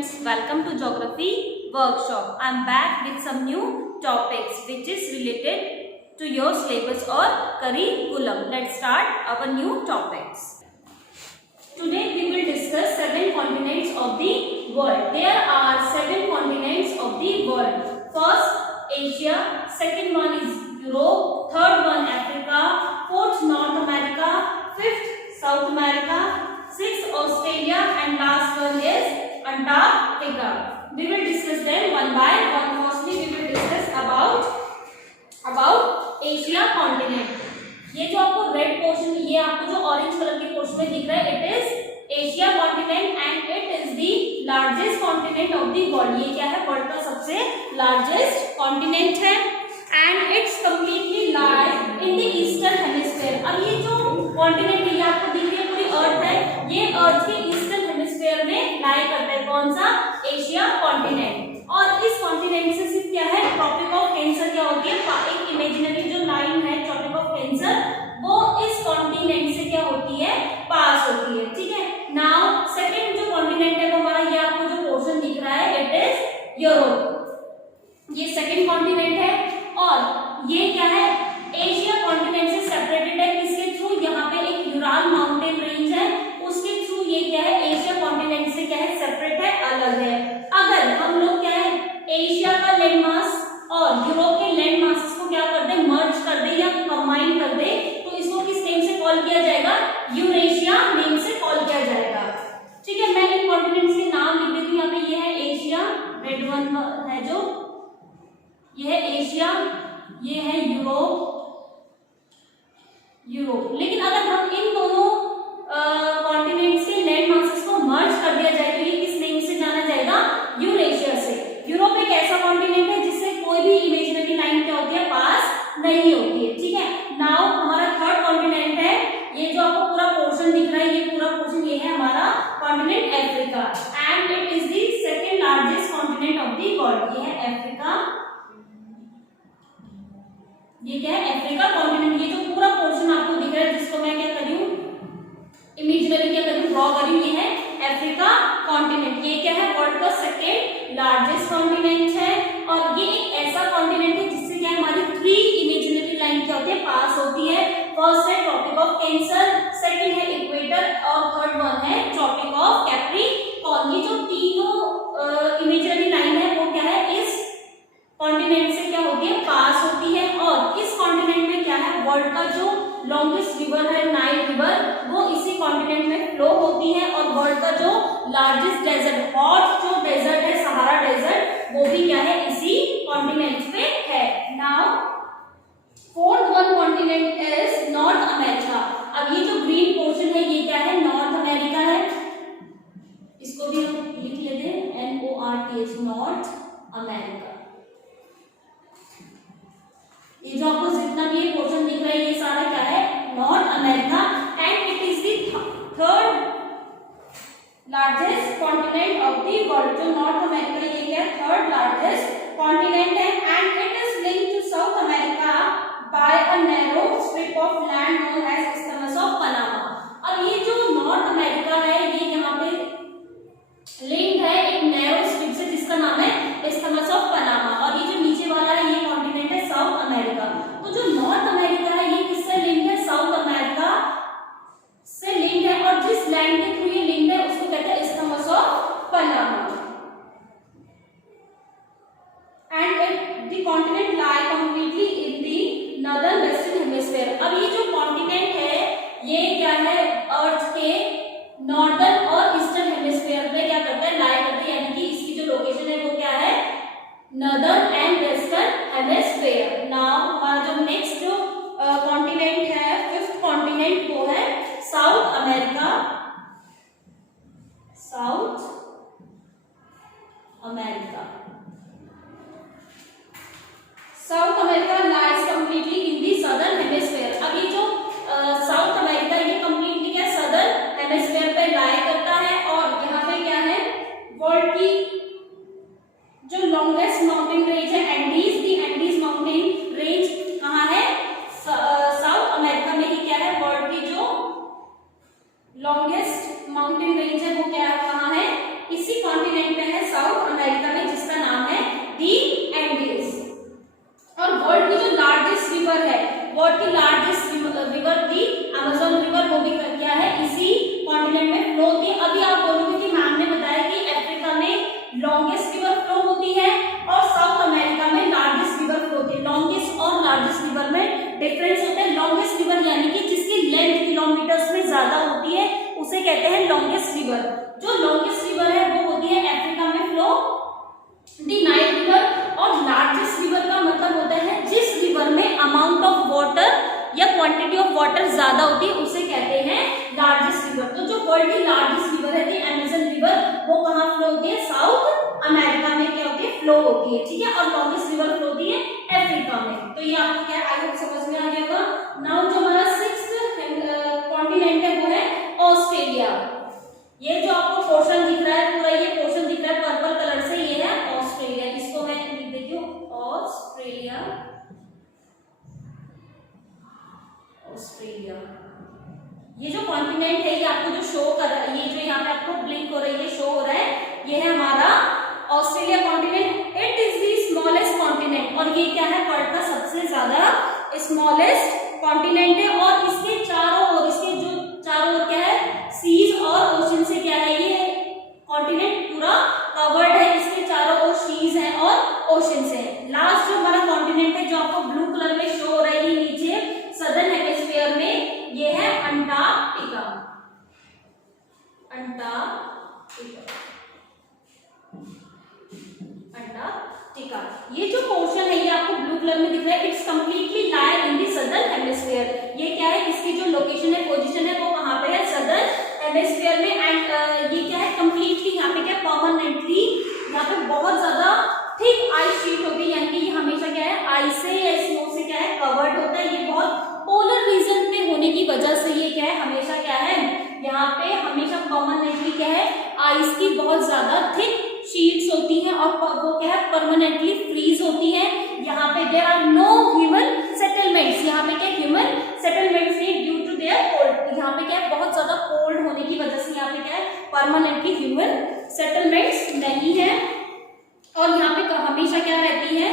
students, welcome to Geography Workshop. I am back with some new topics which is related to your syllabus or curriculum. Let's start our new topics. Today we will discuss 7 continents of the world. There are 7 continents of the world. First Asia, second one is Europe, third one Africa, fourth North America, fifth South America, sixth Australia, and last one is Antarctica. We will discuss them one by one. Firstly we will discuss about Asia continent. ये जो आपको red portion, ये आपको जो orange colour के portion में दिख रहा है, it is Asia continent and it is the largest continent of the world. ये क्या है? वर्ल्ड का सबसे लार्जेस्ट कॉन्टिनेंट है and it's completely lie in the eastern hemisphere. अब ये जो कॉन्टिनेंट है, ये आपको दिख रही है पूरी अर्थ है, ये अर्थ के ईस्टर्न हेमिस्फीयर में लाई करता है. कौन सा? Asia continent. और इस कॉन्टिनेंट से सिर्फ क्या है, ट्रॉपिक ऑफ कैंसर क्या होती है, एक इमेजिनरी जो लाइन है ट्रॉपिक ऑफ कैंसर, वो इस कॉन्टिनेंट से क्या होती है, पास होती है. ठीक है. नाउ सेकंड जो कॉन्टिनेंट है वो हमारा, ये आपको जो पोर्शन दिख रहा है, इट इज यूरोप. ये सेकंड कॉन्टिनेंट है और ये क्या है, एशिया कॉन्टिनेंट से सेपरेटेड है. किसके थ्रू? यहाँ पे एक यूराल माउंटेन रेंज है, उसके थ्रू ये क्या है, एशिया कॉन्टिनेंट से क्या है, सेपरेट है, अलग है. अगर हम लोग क्या है, एशिया का लैंड मास और यूरोप के लैंड मास को क्या कर दे, मर्ज कर दे या कंबाइन कर दे, तो इसको किस नेम से कॉल किया जाएगा? यूरेशिया नेम से कॉल किया जाएगा. ठीक है. मैं इन कॉन्टिनेंट्स के नाम लिख देती हूँ. यहाँ पे ये है एशिया, रेड वन है जो, ये है एशिया, ये है यूरोप. लेकिन अगर हम इन दोनों कॉन्टिनेंट्स के लैंड मासेस को मर्ज कर दिया जाए तो ये किस नेम से जाना जाएगा? यूरेशिया से. यूरोप एक ऐसा कॉन्टिनेंट है जिससे कोई भी इमेजिनरी लाइन क्या होती है, पास नहीं होती है. ठीक है. नाउ हमारा थर्ड कॉन्टिनेंट है, ये जो आपको पूरा पोर्शन दिख रहा है, ये पूरा पोर्शन ये है हमारा continent Africa and it is the second largest continent of the world. ये है अफ्रीका. ये क्या है? Africa continent. ये जो पूरा पोर्शन आपको दिख रहा है, जिसको मैं क्या कर रही हूँ, इमेजिनरी क्या कर रही हूँ, ड्रॉ कर रही हूँ, ये है अफ्रीका कॉन्टिनेंट. ये क्या है? वर्ल्ड का सेकंड लार्जेस्ट कॉन्टिनेंट है और ये एक ऐसा कॉन्टिनेंट है जिससे क्या हमारी 3 इमेजिनरी लाइन क्या होती है, पास होती है. फर्स्ट है ट्रॉपिक ऑफ कैंसर, सेकंड है इक्वेटर और थर्ड वन है ट्रॉपिक ऑफ कैप्रिकॉर्न. ये जो तीनों इमेजिनरी लाइन है वो क्या है, इस कॉन्टिनेंट से क्या होती है, पास होती है. और इस कॉन्टिनेंट में क्या है, वर्ल्ड का जो लॉन्गेस्ट रिवर है, नाइल रिवर, वो इसी कॉन्टिनेंट में फ्लो होती है. और वर्ल्ड का जो लार्जेस्ट डेजर्ट, हॉट जो डेजर्ट है, सहारा डेजर्ट, वो भी क्या है, इसी कॉन्टिनेंट पे है. Now fourth one continent is north America. अब ये जो ग्रीन पोर्शन है, ये क्या है, नॉर्थ अमेरिका है. इसको भी हम लिख लेते हैं, NORTH, नॉर्थ अमेरिका. ये जो आपको जितना भी ये पोर्शन दिख रहा है, ये सारा क्या है, North America and it is the third largest continent of the world. जो नॉर्थ अमेरिका, ये क्या है, थर्ड लार्जेस्ट कॉन्टिनेंट है and it is linked to South America by a narrow strip of land known as isthmus of Panama. अब ये जो North America है, ये यहाँ पे लिंक है एक नैरो स्ट्रिप से जिसका नाम है इस्थमस ऑफ पनामा. और ये जो नीचे वाला है, ये कॉन्टिनेंट है साउथ अमेरिका. तो जो नॉर्थ अमेरिका है, ये किससे लिंक है, साउथ अमेरिका से लिंक है. और जिस लैंड के थ्रू ये लिंक है उसको कहते हैं isthmus of Panama. And the continent lie completely in the northern western hemisphere. अब ये जो कॉन्टिनेंट है, ये क्या है, अर्थ के नॉर्दर्न और ईस्टर्न हेमिस्फीयर में क्या करता है, लाई करता है. यानी कि इसकी जो लोकेशन है वो क्या है, northern and western hemisphere. Now हमारा जो नेक्स्ट जो कॉन्टिनेंट है, फिफ्थ कॉन्टिनेंट, वो है south America. South America. South America lies completely in the southern hemisphere. अब ये जो साउथ अमेरिका, ये कंप्लीटली क्या सदर्न हेमिस्फीयर पे लाई करता है. और यहाँ पे क्या है, वर्ल्ड की जो लॉन्गेस्ट माउंटेन रेंज है एंडीज, दी एंडीज माउंटेन रेंज कहाँ है, साउथ अमेरिका में ही क्या है, वर्ल्ड की जो लॉन्गेस्ट माउंटेन रेंज है वो क्या कहाँ है, इसी कॉन्टिनेंट में है. वर्ल्ड की लार्जेस्ट रिवर है दी अमेजन रिवर, वो कहाँ फ्लो होती है, साउथ अमेरिका में क्या होती है, फ्लो होती है, ठीक है। और लॉन्गेस्ट रिवर फ्लो होती है अफ्रीका में। तो ये आपको क्या आई होप समझ में आ गया होगा। नाउ जो हमारा 6th कॉन्टिनेंट है वो है ऑस्ट्रेलिया। ये जो आपको पोर्शन दिख रहा है, पूरा ये पोर्शन दिख रहा है पर्पल कलर से, ये है ऑस्ट्रेलिया। इसको मैं लिख देती हूँ ऑस्ट्रेलिया, ऑस्ट्रेलिया। ये जो कॉन्टिनेंट है ये आपको जो शो कर रहा है, ये जो यहाँ पे आपको ब्लिंक हो रही है, शो हो रहा है, ये है हमारा Australia continent. It is the smallest continent, और ये क्या है, वर्ल्ड का सबसे ज्यादा स्मॉलेस्ट कॉन्टिनेंट है। और इसके चारों ओर, इसके जो चारों ओर क्या है, सीज और ओशन से क्या है, ये कॉन्टिनेंट पूरा कवर्ड है, इसके चारों ओर सीज है और ओशन से। लास्ट जो हमारा कॉन्टिनेंट है जो आपको ब्लू कलर में शो हो रही है नीचे सदर्न हेमिस्फीयर में, ये है अंटार्कटिका। Antarctica, Antarctica. ये जो पोर्शन है ये आपको ब्लू कलर में दिख रहा है, it's completely line in the southern hemisphere. ये क्या है, इसकी जो लोकेशन है, पोजीशन है, वो कहाँ पे है, सदर्न हेमिस्फीयर में। एंड ये क्या है, कंप्लीटली यहाँ पे क्या परमानेंटली यहाँ पे बहुत ज्यादा थिक आइस शीट होगी, यानी कि ये हमेशा क्या है, आइस से या स्नो से क्या है, कवर्ड होता है। ये बहुत पोलर रीजन में होने की वजह से ये क्या है, हमेशा क्या है, यहाँ पे हमेशा परमानेंटली क्या है, आइस की बहुत ज्यादा थिक शीट्स होती हैं और वो क्या है, परमानेंटली फ्रीज होती है। यहाँ पे there are no human settlements, यहाँ पे क्या ह्यूमन सेटलमेंट्स नहीं, ड्यू टू देयर कोल्ड। यहाँ पे क्या है, बहुत ज्यादा कोल्ड होने की वजह से यहाँ पे क्या है, परमानेंटली ह्यूमन सेटलमेंट्स नहीं है। और यहाँ पे हमेशा क्या रहती है,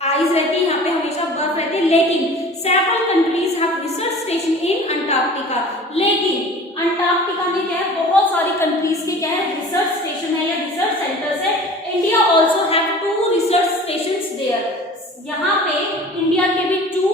आइस रहती है, यहाँ पे हमेशा बर्फ रहती है। लेकिन several countries have research station in Antarctica, लेकिन अंटार्कटिका में क्या है, बहुत सारी कंट्रीज के क्या है, रिसर्च स्टेशन है या रिसर्च सेंटर्स है। India also have 2 research stations there. यहाँ पे इंडिया के भी 2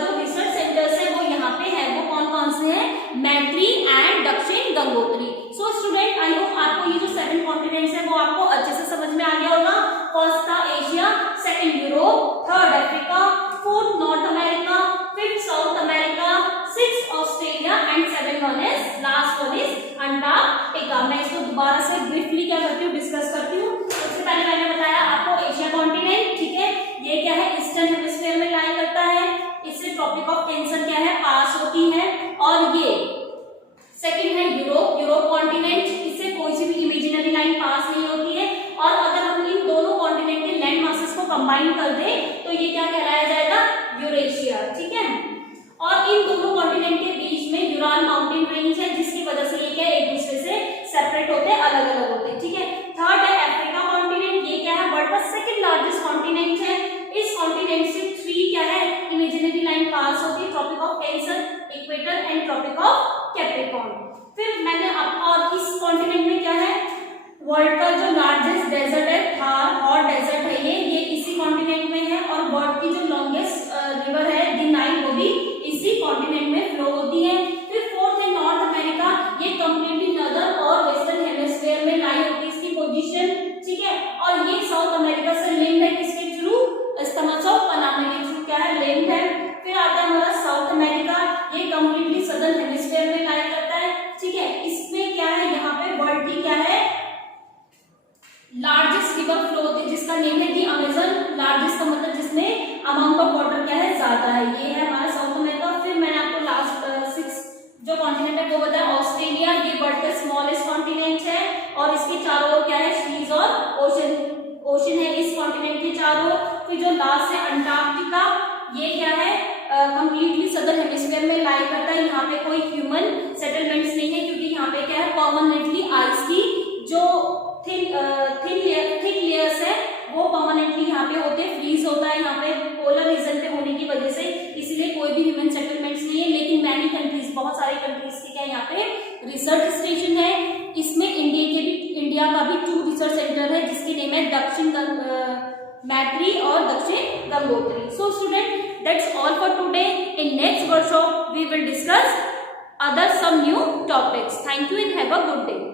जो रिसर्च सेंटर्स है वो यहाँ पे है। वो कौन कौन से हैं, मैत्री एंड दक्षिण Gangotri. So student, I hope आपको ये जो 7 कॉन्टिनेंट्स है वो आपको अच्छे से समझ में आ गया होगा। फर्स्ट था Asia, second Europe, third Africa, fourth north America, fifth south America, sixth Australia and 7 one is last one is Antarctica. मैं इसको दोबारा से ब्रीफली क्या करती हूँ, डिस्कस करती हूँ। सबसे पहले मैंने बताया आपको एशिया कॉन्टिनेंट, ठीक है, ये क्या है, ईस्टर्न हेमिस्फीयर में लाई करता है। इससे ट्रॉपिक ऑफ कैंसर क्या है, पास होती है। और ये सेकंड है यूरोप, यूरोप कॉन्टिनेंट, इससे कोई सी भी इमेजिनरी लाइन पास नहीं होती है। और अगर हम इन दोनों कॉन्टिनेंट के लैंड मासेस को कंबाइन कर दें तो ये क्या कहलाया जाएगा, यूरेशिया, ठीक है। और इन दोनों कॉन्टिनेंट के बीच में यूराल माउंटेन रेंज है, जिसकी वजह से ये क्या है, एक दूसरे से सेपरेट होते हैं, अलग अलग होते हैं, ठीक है। थर्ड है अफ्रीका कॉन्टिनेंट, ये क्या है, वर्ल्ड का सेकंड लार्जेस्ट कॉन्टिनेंट है। इस कॉन्टिनेंट से 3 क्या है, इमेजिनरी लाइन पास होती है, Tropic of Cancer, Equator and Tropic of Capricorn. फिर मैंने और इस कॉन्टिनेंट में क्या है, वर्ल्ड का जो लार्जेस्ट डेजर्ट है, थार हॉट डेजर्ट है, ये इसी कॉन्टिनेंट में है। और वर्ल्ड की जो लॉन्गेस्ट रिवर है द नाइल, वो भी इसी कॉन्टिनेंट में फ्लो होती है। फिर फोर्थ है नॉर्थ अमेरिका, ये कंप्लीटली नॉर्दर्न और वेस्टर्न हेमिस्फीयर में लाई होती है इसकी पोजीशन, ठीक है। और ये साउथ अमेरिका से लिंक्ड है, किसके थ्रू, स्टमच ऑफ पनामा के थ्रू क्या है, लिंक्ड है। फिर आता है हमारा साउथ अमेरिका, ये कंप्लीटली सदर्न हेमिस्फीयर में लाई करता है, ठीक है। इसमें क्या है, यहाँ पे वर्ल्ड की क्या है, लार्जेस्ट रिवर फ्लो होती है, जिसका नेम है दी अमेजन। लार्जेस्ट का मतलब जिसमें अमाउंट ऑफ वाटर क्या है, ज्यादा है, ये है हमारा साउथ अमेरिका। फिर मैंने आपको लास्ट 6 जो कॉन्टिनेंट है वो बताया, ऑस्ट्रेलिया, ये वर्ल्ड का स्मॉलेस्ट कॉन्टिनेंट है और इसके चारों ओर क्या है, सीज और ओशन है इस कॉन्टिनेंट के चारों ओर। फिर जो लास्ट है अंटार्कटिका, ये क्या है, कंप्लीटली सदर्न हेमिस्फीयर में लाई करता है। यहाँ पे कोई ह्यूमन सेटलमेंट्स नहीं है, क्योंकि यहाँ पे क्या है, परमानेंटली आइस की जो थिक लेयर्स है वो परमानेंटली यहाँ पे होते हैं, फ्रीज होता है यहाँ पे पोलर रीजन पे होने की वजह से, इसलिए कोई भी ह्यूमन सेटलमेंट्स नहीं है। लेकिन मैनी कंट्रीज, बहुत सारे कंट्रीज के क्या यहाँ पे रिसर्च स्टेशन है। इसमें इंडिया का भी 2 रिसर्च सेंटर है, जिसके नेम है दक्षिण मैत्री और Dakshin Gangotri. So student, that's all for today. In next workshop we will discuss other some new topics. Thank you and have a good day.